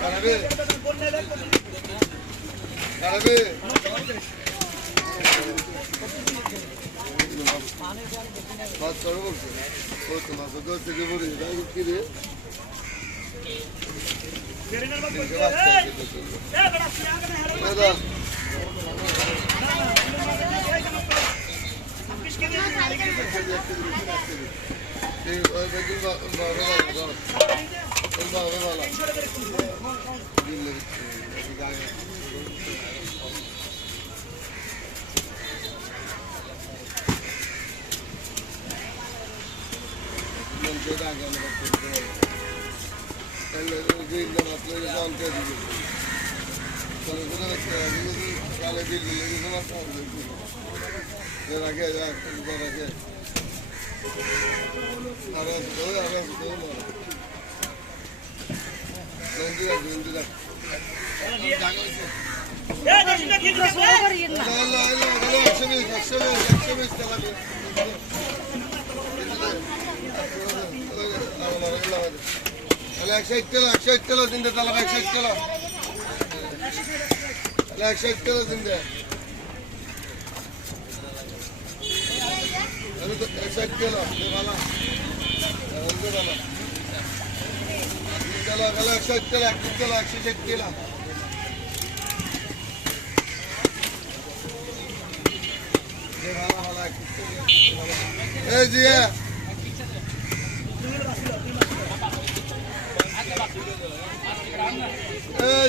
দাঁড়াবে দাঁড়াবে মাছ চড়ে বলছে বলছে মাছ দশ থেকে পড়ে যাই কি রে দাদা এই ওই বেগুন বা Arası, arası, arası. Döndüler, döndüler. Ya başına girdi. Sola var yerine. Allah Allah, hadi akşamayız, akşamayız, akşamayız kalan. Alak şektela, şektela zinde talak şektela. Alak şektela zinde. Alak şektela, bu kala. Alak şektela. এক kilo এক kilo একশো এক kilo ভালো ভালো এক এই জিয়া এই